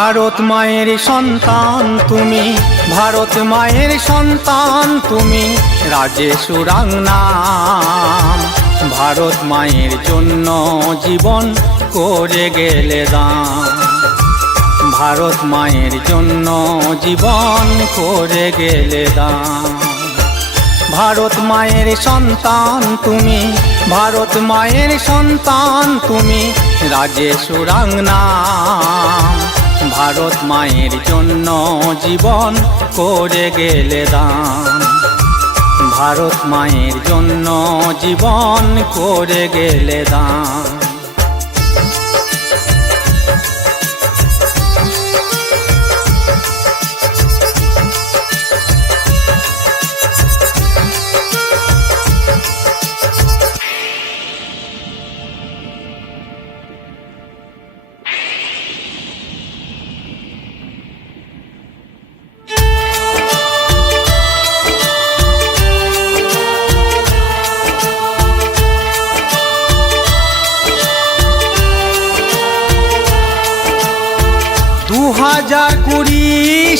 ভারত মায়ের সন্তান তুমি, ভারত মায়ের সন্তান তুমি, রাজে সুরাঙ্গনাম। ভারত মায়ের জন্য জীবন করে গেলে দান, ভারত মায়ের জন্য জীবন করে গেলে দান। ভারত মায়ের সন্তান তুমি, ভারত মায়ের সন্তান তুমি, রাজে সুরাঙ্গনাম। ভারত মায়ের জন্য জীবন করে গেলে দান, ভারত মায়ের জন্য জীবন করে গেলে দান।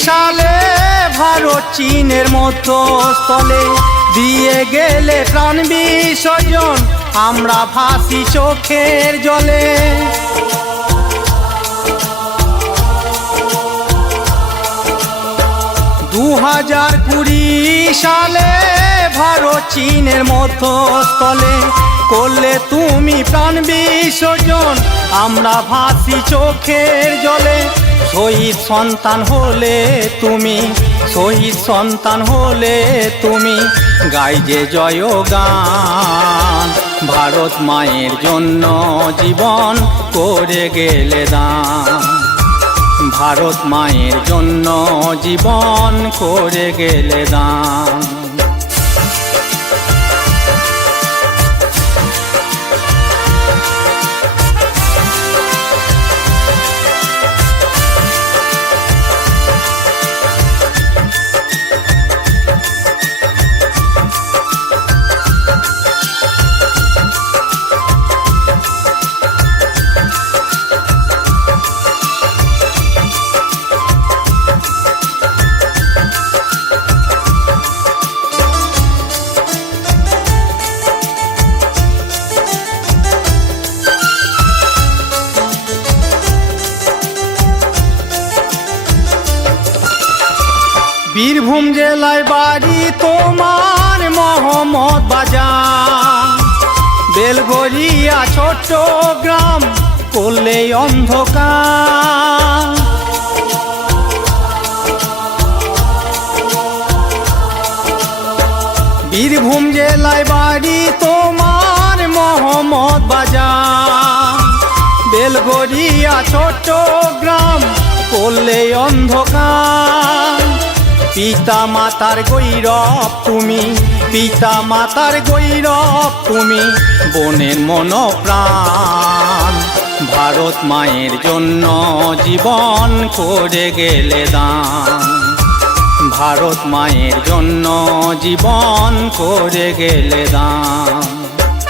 সালে ভারত চীনের মধ্যস্থলে দিয়ে গেলে প্রাণ বিসর্জন, আমরা ভাসি চোখের জলে। 2020 সালে ভারত চীনের মধ্যস্থলে করলে তুমি প্রাণ বিসর্জন, আমরা ভাসি চোখের জলে। শহীদ সন্তান হলে তুমি, শহীদ সন্তান হলে তুমি, গাই যে জয়গান। ভারত মায়ের জন্য জীবন করে গেলে দান, ভারত মায়ের জন্য জীবন করে গেলে দান। বীরভূম জেলায় বাড়ি তোমার মোহাম্মদ বাজার, বেলগড়িয়া ছোট্ট গ্রাম করলে অন্ধকার। বীরভূম জেলায় বাড়ি তোমার মোহাম্মদ বাজার, বেলগড়িয়া ছোট্ট গ্রাম করলে অন্ধকার। পিতা মাতার গৌরব তুমি, পিতা মাতার গৌরব তুমি, বোনের মনপ্রাণ। ভারত মায়ের জন্য জীবন করে গেলে দান, ভারত মায়ের জন্য জীবন করে গেলে দান।